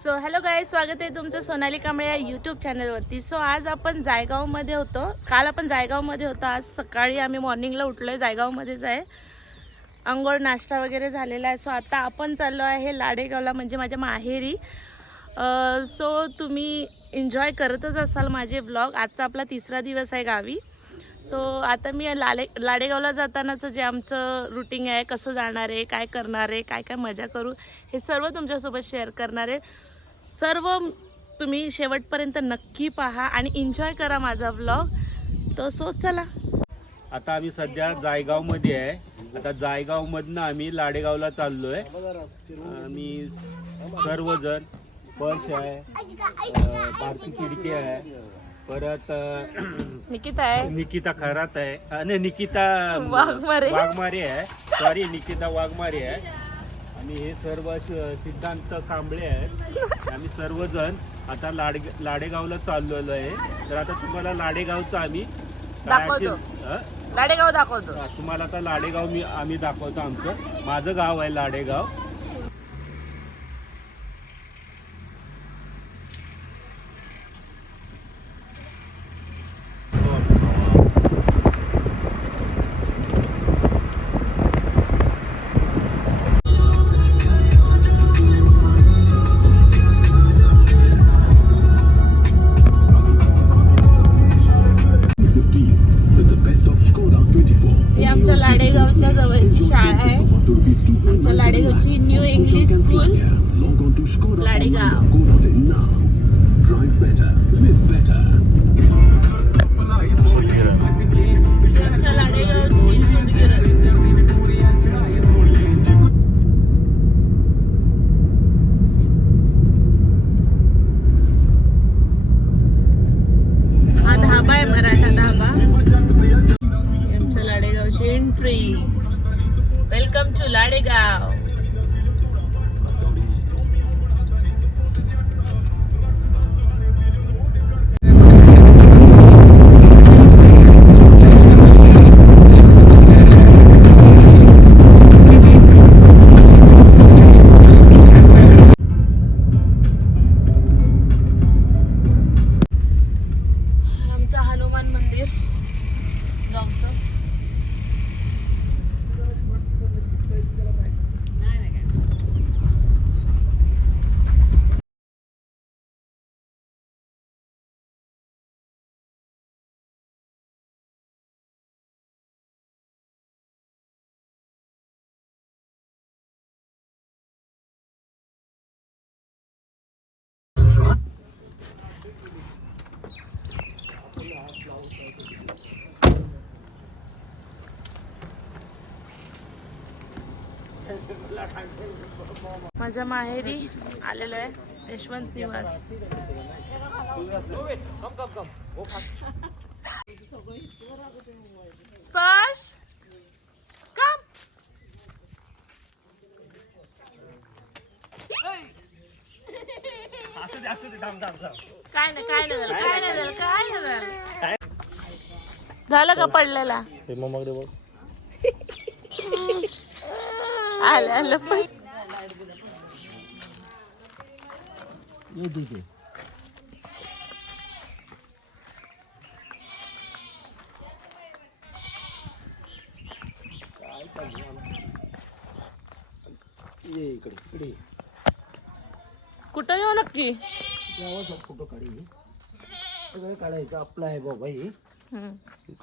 So hello गाय स्वागत आहे तुमचं सोनाली कांबळे या यूट्यूब चॅनलवरती सो आज आपण जायगावमध्ये होतो. काल आपण जायगावमध्ये होतो. आज सकाळी आम्ही मॉर्निंगला उठलो आहे जायगावमध्येच आहे. अंघोळ नाश्ता वगैरे झालेला आहे. सो आता आपण चाललो आहे लाडेगावला म्हणजे माझ्या माहेरी. सो तुम्ही एन्जॉय करतच असाल माझे ब्लॉग आजचा आपला तिसरा दिवस आहे गावी. सो आता मी लाडे लाडेगावला जातानाचं जे आमचं रुटीन आहे कसं जाणार आहे काय करणार आहे काय काय मजा करू हे सर्व तुमच्यासोबत शेअर करणार आहे. सर्व तुम्ही शेवटपर्यंत नक्की पहा आणि एन्जॉय करा माझा ब्लॉग तर सो चला. आता आम्ही सध्या जायगावमध्ये आहे. आता जायगावमधनं आम्ही लाडेगावला चाललोय. आम्ही सर्वजण पर्श आहे भारती खिडकी आहे परत निकिता आहे. निकिता खरात आहे. नाही निकिता वाघमारे. वाघमारे आहे. सॉरी निकिता वाघमारे आहे. आणि हे सर्व सिद्धांत कांबळे आहेत. आम्ही सर्वजण आता लाडे लाडेगावला चाललेलो आहे. तर आता तुम्हाला लाडेगावचं आम्ही दाखवतो. लाडेगाव दाखवतो. तुम्हाला आता लाडेगाव मी आम्ही दाखवतो आमचं. माझं गाव आहे Ladegaon. free. Welcome to Ladegaon. माझ्या माहेरी आलेलो आहे. यशवंत निवास. स्पर्श कम काय नाही काय नाही झालं काय नाही झालं काय नाही झालं. झालं का पडलेला? आलं आलं पण. कुठं येऊ नक्की? फोटो काढी सगळं काढायचं आपलं आहे बाबा हे.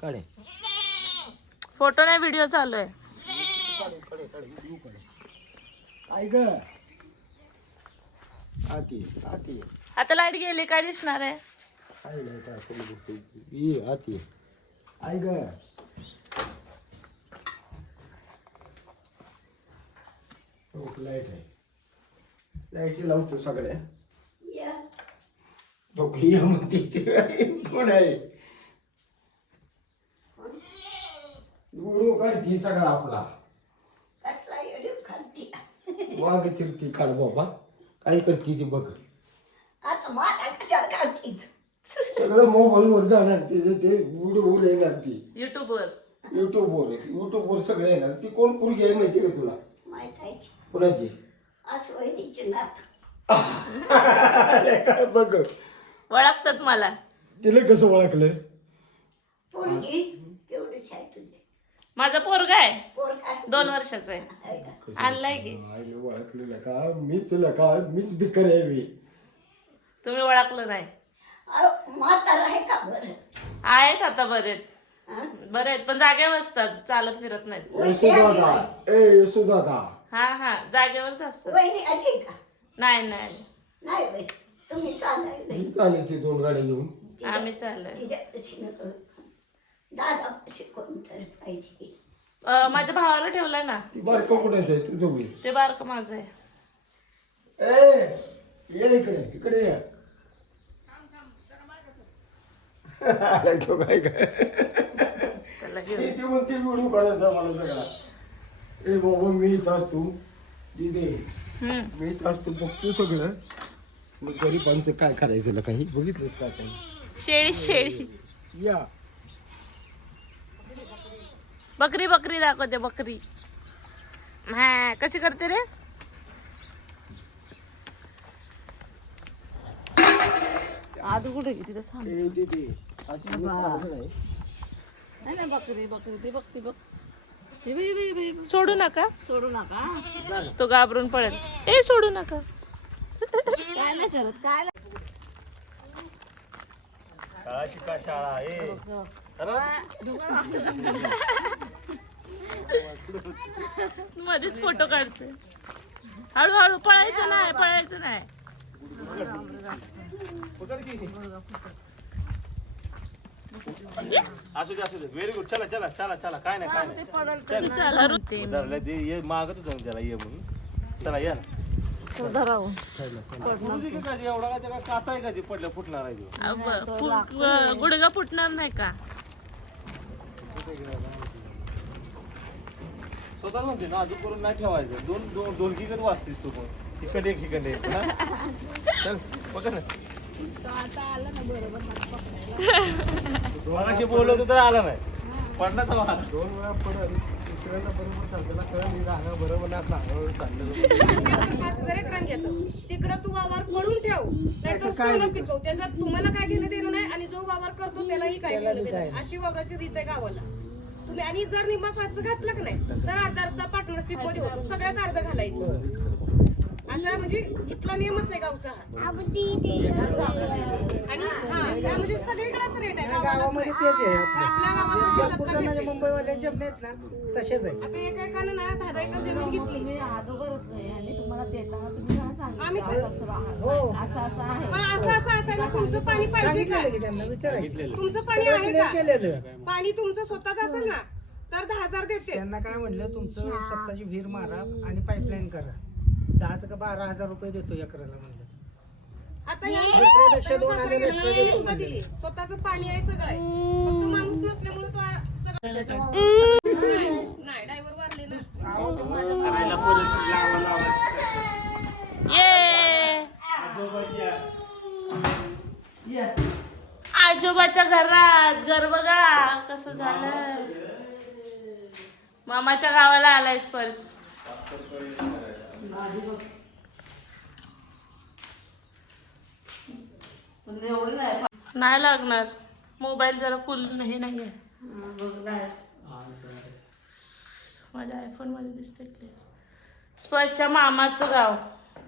काढे. फोटो नाही व्हिडिओ चालू आहे. काय ग आती आती आता लाइट गेली काय दिसणार आहे? काय आती ग लाइट आहे लाइट लावतो सगळ्या या म्हणते कोण आहे गुरु काढती सगळा आपला. वाघ चिरती काढ बाबा. काय करते ती बघ. आता मला कशाला काढतील सगळं मोबाईलवर जाणार ते ते व्हिडिओ येणार ती. युट्यूबवर युट्यूबवर युट्यूबवर सगळं येणार. ती कोण पुरगी आहे माहिती का तुला? माहीत आहे की. कुणाची? नात. अरे काय बघ. ओळखतात मला. तिला कसं ओळखलं? पोरगी? माझा पोरगा आहे. दोन वर्षाचा आहे? आणलाय की. आईला ओळखलेलं का? मीच का मीच बिकर तुम्ही ओळखलं नाही. अहो, म्हातारा आहे का बरं? आहेत आता बरेच? बरे आहेत पण जागेवर असतात चालत फिरत नाहीत. यशोदादा ए यशोदादा हा हा जागेवरच असतात. वहिनी आली का? नाही नाही नाही तुम्ही चालाय मी चालेल ती दोन गाड्या घेऊन. आम्ही चाललोय. तिच्या दादा पशी कोणतरी पाहिजे. अं, माझ्या भावाला ठेवलाय ना. ती बारकं कुठे आहे तुझं होईल ते बारक माझं आहे. ए ये इकडे इकडे ये. अरे तो काय काय त्याला घेऊन. ते म्हणते व्हिडिओ काढायचा मला सगळा. ए बाबा मी इथं असतो. दिदे हम्म. मी इथं असतो. बघतो सगळं. मग गरीबांचं काय करायचं ना काही? बघितलंच का काही? शेळी शेळी. या. बकरी बकरी दाखवते बकरी. हा कशी करते रे? आधी कुठे गेली तिथं थांब. ए दिदी आज मी काढलं नाही. सोडू नका. सोडू नका. तो घाबरून पडेल ए सोडू नका. शाळा शिका शाळा ए मध्येच फोटो काढते. हळूहळू पळायचं नाही पळायचं नाही. असू दे असू दे. व्हेरी गुड चला चला चला चला. काय नाही काय नाही. चला ते धरलं ते ये मागत जाऊन त्याला ये म्हणून. चला या ना. एवढा काय त्याला काचा आहे का ते पडलं फुटणार आहे गुडघा फुटणार नाही का? स्वतःच म्हणते ना अजून करून नाही ठेवायचं. दोन दोन दोन किकत वाचतीस तू पण. तिकडे एक इकडे एक, हा? चल पकड ना. मगाशी बोलवतो तर आला नाही. पडला तर आला. दोन वेळा पडल दुसऱ्यांदा बरोबर चालतेला कळलं मी राहणं बरोबर ना सांगावं चाललं तिकडं तू वावर पडून ठेव नाही तर सोनं पिकव. त्याच्यात तुम्हाला काय घेणं देणं नाही आणि जो वावर करतो त्यालाही काय घेणं देणं नाही. अशी वावराची रीत आहे गावाला. तुम्ही आणि जर निंबा खर्च घातला का नाही तर अर्धा अर्धा पार्टनरशिपमध्ये होतो. सगळ्यात अर्ध घालायचं. असा म्हणजे इथला नियमच आहे गावचा हा. आणि हा हा म्हणजे सगळीकडेच रेट आहे गावामध्ये तेच आहे. शेतात नाही. मुंबईवाल्यांचे आहेत ना तसेच आहे. आता एका एकानं ना दहा दहा एकर जमीन घेतली. आम्ही हो. पण असं असं असायला तुमचं पाणी पाहिजे का? सांगितलेलं की त्यांना विचारायचं. तुमचं पाणी सगळं आहे क्लिअर का? केलेलं पाणी तुमचं स्वतःच असेल ना तर दहा हजार देते. त्यांना काय म्हणलं तुमचं स्वतःची विहीर मारा आणि पाईपलाईन करा. दहाच का बारा हजार रुपये देतो एकराला म्हणलं. आता या दुसऱ्यापेक्षा दोन हजार सासऱ्याने extra सुद्धा देतो म्हणले. दिली. स्वतःच पाणी आहे सगळं आहे. फक्त माणूस नसल्यामुळे तो आ- सगळं नाही. ड्रायव्हर वारले ना ये आजोबाच्या घरात घर बघा कसं झालं? मामाच्या गावाला आलाय स्पर्श. नाही लागणार. मोबाईल जरा कुल हे नाही आहे माझ्या आयफोनमध्ये दिसते क्लिअर स्पर्शच्या मामाचं गाव.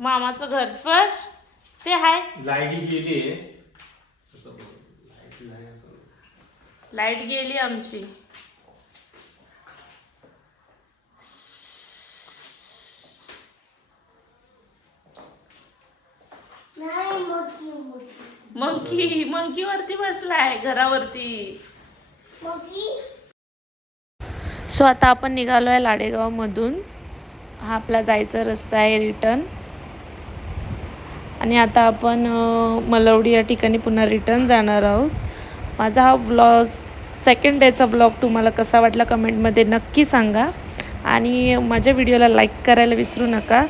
मामाचं घर. स्पर्श से हाय लाइट गेली. लाइट गेली आमची. मंकी मंकी वरती बसलाय घरावरती. सो आता आपण निघालो आहे लाडेगावमधून. हा आपला जायचा रस्ता आहे रिटर्न. आणि आता आपण मलवडी या ठिकाणी पुन्हा रिटर्न जाणार आहोत. माझा हा व्लॉग सेकंड डेचा ब्लॉग तुम्हाला कसा वाटला कमेंटमध्ये नक्की सांगा. आणि माझ्या व्हिडिओला लाईक करायला विसरू नका.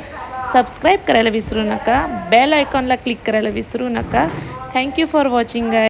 सबस्क्राईब करायला विसरू नका. बेल आयकॉनला क्लिक करायला विसरू नका. Thank you for watching guy